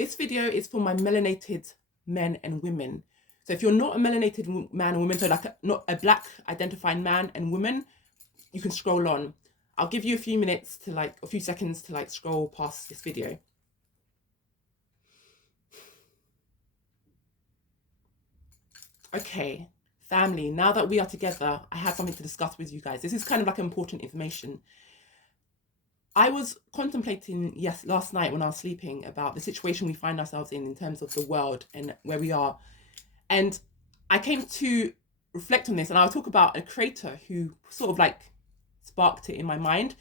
This video is for my melanated men and women. So if you're not a melanated man or woman, so like not a black identifying man and woman, you can scroll on. I'll give you a few minutes to a few seconds to scroll past this video. Okay, family, now that we are together, I have something to discuss with you guys. This is kind of important information. I was contemplating, last night when I was sleeping, about the situation we find ourselves in terms of the world and where we are. And I came to reflect on this, and I'll talk about a creator who sort of sparked it in my mind.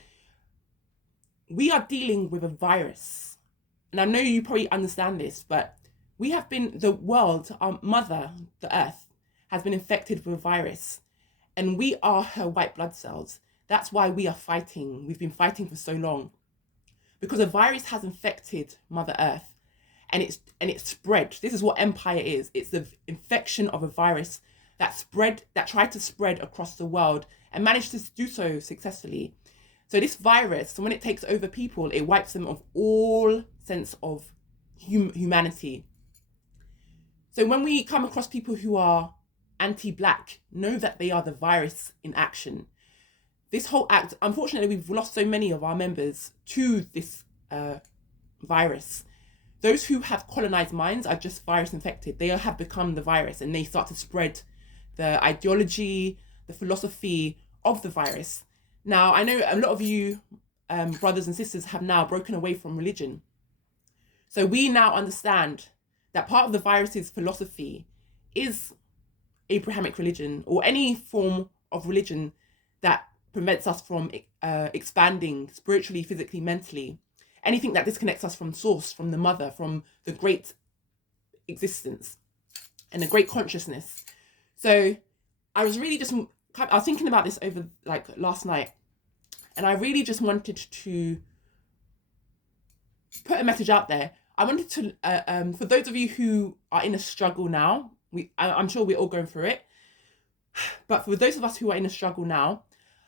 We are dealing with a virus. And I know you probably understand this, but the world, our mother, the earth, has been infected with a virus. And we are her white blood cells. That's why we are fighting. We've been fighting for so long. Because a virus has infected Mother Earth and it's spread. This is what empire is. It's the infection of a virus that tried to spread across the world and managed to do so successfully. So this virus, when it takes over people, it wipes them of all sense of humanity. So when we come across people who are anti-black, know that they are the virus in action. This whole act, unfortunately, we've lost so many of our members to this virus. Those who have colonized minds are just virus infected. They have become the virus, and they start to spread the ideology, the philosophy of the virus. Now, I know a lot of you brothers and sisters have now broken away from religion. So we now understand that part of the virus's philosophy is Abrahamic religion, or any form of religion that prevents us from expanding spiritually, physically, mentally. Anything that disconnects us from source, from the mother, from the great existence and the great consciousness. So I was thinking about this over last night, and I really just wanted to put a message out there. I wanted to, for those of you who are in a struggle now, I'm sure we're all going through it, but for those of us who are in a struggle now,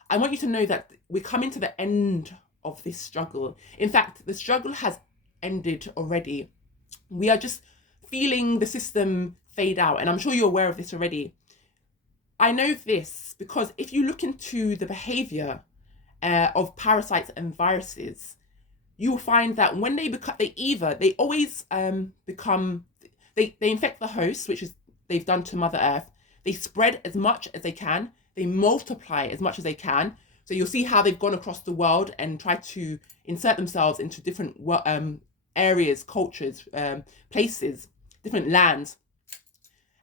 I want you to know that we're coming to the end of this struggle. In fact, the struggle has ended already. We are just feeling the system fade out, and I'm sure you're aware of this already. I know this because if you look into the behavior of parasites and viruses, you will find that when they infect the host, which is they've done to Mother Earth. They spread as much as they can. They multiply as much as they can. So you'll see how they've gone across the world and tried to insert themselves into different areas, cultures, places, different lands.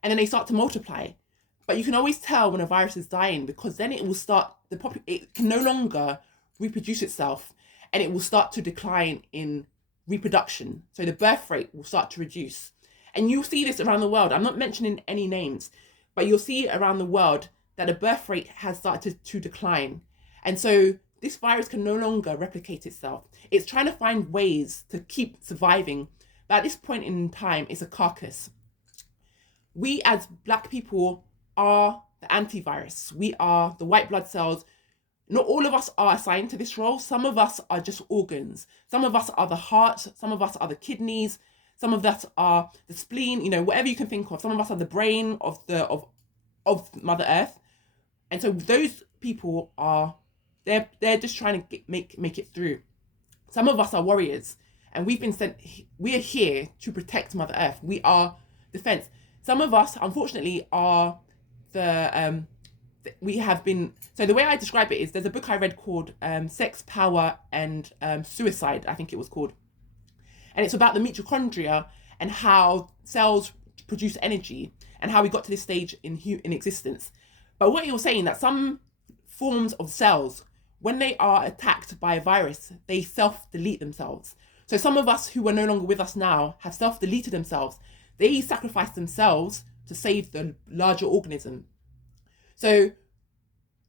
And then they start to multiply. But you can always tell when a virus is dying, because then it will start, it can no longer reproduce itself, and it will start to decline in reproduction. So the birth rate will start to reduce. And you'll see this around the world. I'm not mentioning any names, but you'll see around the world that the birth rate has started to decline. And so this virus can no longer replicate itself. It's trying to find ways to keep surviving. But at this point in time, it's a carcass. We as Black people are the antivirus. We are the white blood cells. Not all of us are assigned to this role. Some of us are just organs. Some of us are the heart. Some of us are the kidneys. Some of us are the spleen, whatever you can think of. Some of us are the brain of Mother Earth. And so those people they're just trying to make it through. Some of us are warriors, and we've been sent, we are here to protect Mother Earth. We are defense. Some of us, unfortunately, are we have been, so the way I describe it is, there's a book I read called Sex, Power and Suicide, I think it was called. And it's about the mitochondria and how cells produce energy and how we got to this stage in existence. But what you're saying, that some forms of cells, when they are attacked by a virus, they self-delete themselves. So some of us who are no longer with us now have self-deleted themselves. They sacrifice themselves to save the larger organism. So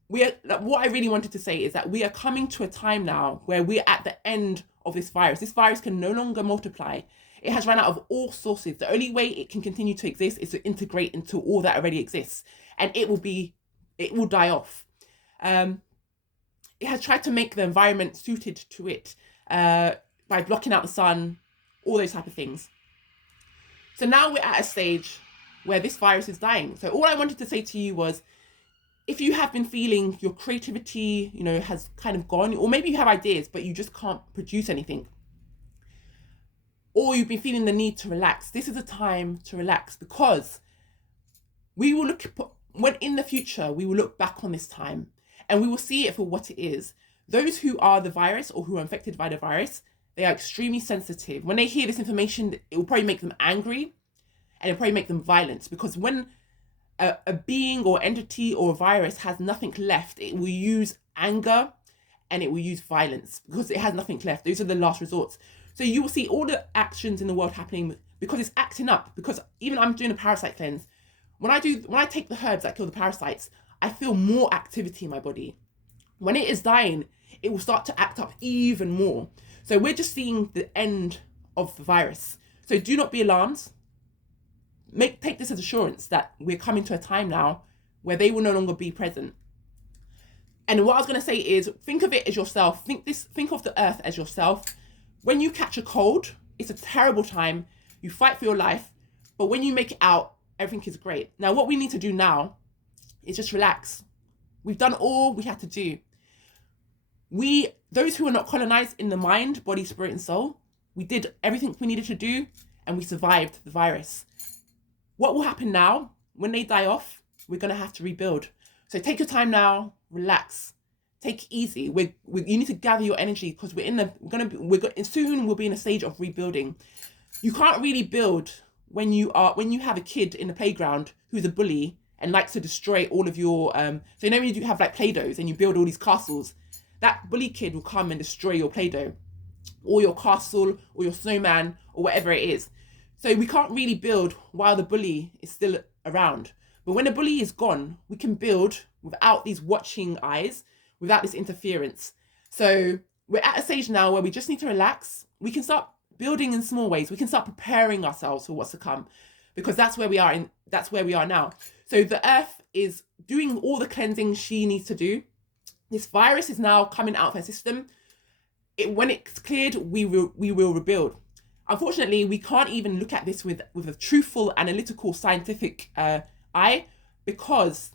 what I really wanted to say is that we are coming to a time now where we're at the end of this virus. This virus can no longer multiply. It has run out of all sources. The only way it can continue to exist is to integrate into all that already exists. And it will die off. It has tried to make the environment suited to it by blocking out the sun, all those type of things. So now we're at a stage where this virus is dying. So all I wanted to say to you was, if you have been feeling your creativity, has kind of gone, or maybe you have ideas, but you just can't produce anything, or you've been feeling the need to relax, this is a time to relax, because we will when in the future, we will look back on this time and we will see it for what it is. Those who are the virus or who are infected by the virus, they are extremely sensitive. When they hear this information, it will probably make them angry, and it'll probably make them violent, because when a being or entity or a virus has nothing left, it will use anger and it will use violence because it has nothing left. Those are the last resorts. So you will see all the actions in the world happening because it's acting up. Because even I'm doing a parasite cleanse. When I take the herbs that kill the parasites, I feel more activity in my body. When it is dying, it will start to act up even more. So we're just seeing the end of the virus. So do not be alarmed. Take this as assurance that we're coming to a time now where they will no longer be present. And what I was going to say is, think of it as yourself. Think of the earth as yourself. When you catch a cold, it's a terrible time. You fight for your life, but when you make it out, everything is great. Now, what we need to do now is just relax. We've done all we had to do. Those who are not colonized in the mind, body, spirit, and soul, we did everything we needed to do, and we survived the virus. What will happen now, when they die off, we're going to have to rebuild. So take your time now, relax, take it easy. You need to gather your energy, because soon we'll be in a stage of rebuilding. You can't really build when you have a kid in the playground who's a bully and likes to destroy all of your, so when you have like Play-Dohs and you build all these castles, that bully kid will come and destroy your Play-Doh or your castle or your snowman or whatever it is. So we can't really build while the bully is still around. But when the bully is gone, we can build without these watching eyes, without this interference. So we're at a stage now where we just need to relax. We can start building in small ways. We can start preparing ourselves for what's to come, because that's where we are now. So the earth is doing all the cleansing she needs to do. This virus is now coming out of her system. When it's cleared, we will rebuild. Unfortunately, we can't even look at this with a truthful, analytical, scientific eye, because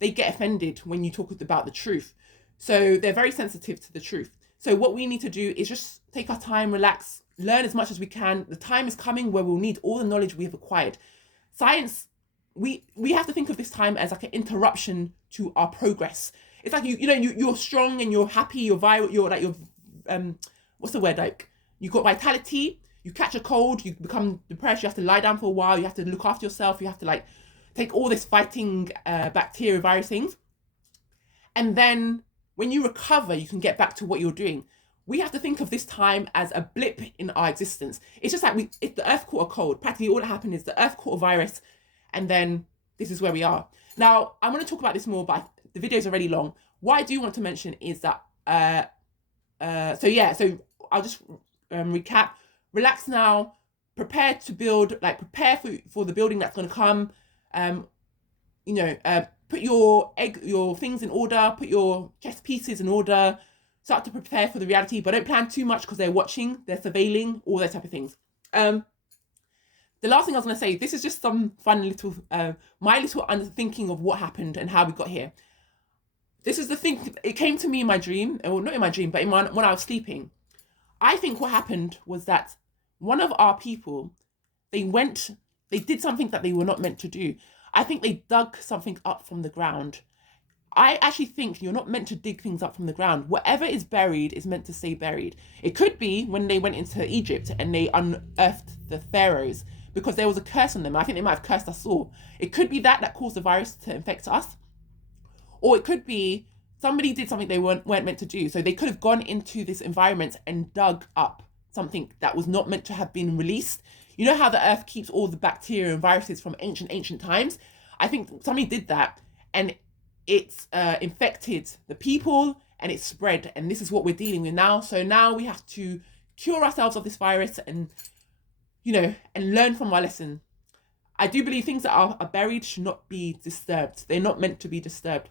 they get offended when you talk about the truth. So they're very sensitive to the truth. So what we need to do is just take our time, relax, learn as much as we can. The time is coming where we'll need all the knowledge we have acquired. Science, we have to think of this time as like an interruption to our progress. It's like you're strong and you're happy, you're vital, what's the word, like you've got vitality. You catch a cold, you become depressed, you have to lie down for a while, you have to look after yourself, you have to take all this fighting bacteria, virus things. And then when you recover, you can get back to what you're doing. We have to think of this time as a blip in our existence. It's just like if the earth caught a cold, practically all that happened is the earth caught a virus, and then this is where we are. Now, I'm going to talk about this more, but the video is already long. What I do want to mention is that, so I'll just recap. Relax now, prepare to build, prepare for the building that's going to come. Put your things in order, put your chess pieces in order, start to prepare for the reality, but don't plan too much because they're watching, they're surveilling, all those type of things. The last thing I was going to say, this is just some fun little, my little thinking of what happened and how we got here. This is the thing, it came to me in my dream, or not in my dream, but when I was sleeping. I think what happened was that one of our people, they did something that they were not meant to do. I think they dug something up from the ground. I actually think you're not meant to dig things up from the ground. Whatever is buried is meant to stay buried. It could be when they went into Egypt and they unearthed the pharaohs because there was a curse on them. I think they might have cursed us all. It could be that caused the virus to infect us. Or it could be somebody did something they weren't meant to do. So they could have gone into this environment and dug up something that was not meant to have been released. You know how the earth keeps all the bacteria and viruses from ancient times? I think somebody did that and it's infected the people and it's spread. And this is what we're dealing with now. So now we have to cure ourselves of this virus and learn from our lesson. I do believe things that are buried should not be disturbed. They're not meant to be disturbed.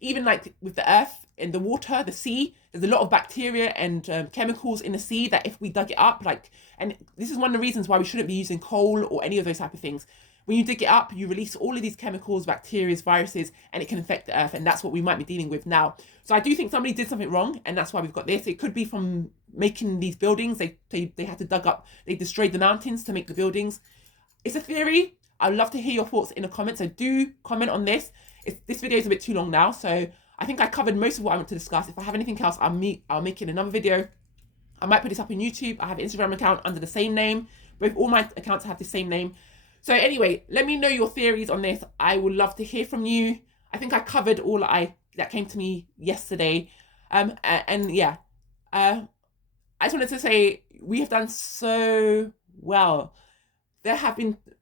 Even like with the earth, in the water, the sea. There's a lot of bacteria and chemicals in the sea that if we dug it up, like, and this is one of the reasons why we shouldn't be using coal or any of those type of things. When you dig it up, you release all of these chemicals, bacteria, viruses, and it can affect the earth. And that's what we might be dealing with now. So I do think somebody did something wrong, and that's why we've got this. It could be from making these buildings. They had to dug up, they destroyed the mountains to make the buildings. It's a theory. I'd love to hear your thoughts in the comments. So do comment on this. This video is a bit too long now, so I think I covered most of what I want to discuss. If I have anything else, I'll make it another video. I might put this up on YouTube. I have an Instagram account under the same name. Both all my accounts have the same name. So anyway, let me know your theories on this. I would love to hear from you. I think I covered all that came to me yesterday. And yeah, I just wanted to say we have done so well.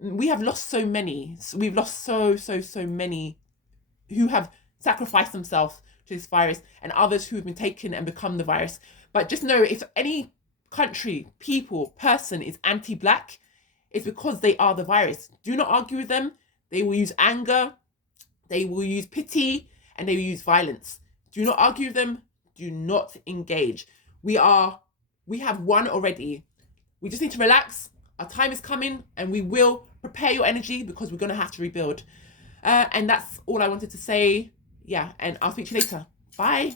We have lost so many. We've lost so many who have sacrificed themselves to this virus, and others who have been taken and become the virus. But just know, if any country, people, person is anti-black, it's because they are the virus. Do not argue with them. They will use anger, they will use pity, and they will use violence. Do not argue with them. Do not engage. We have won already. We just need to relax. Our time is coming, and we will prepare your energy because we're going to have to rebuild. And that's all I wanted to say. Yeah, and I'll speak to you later. Bye.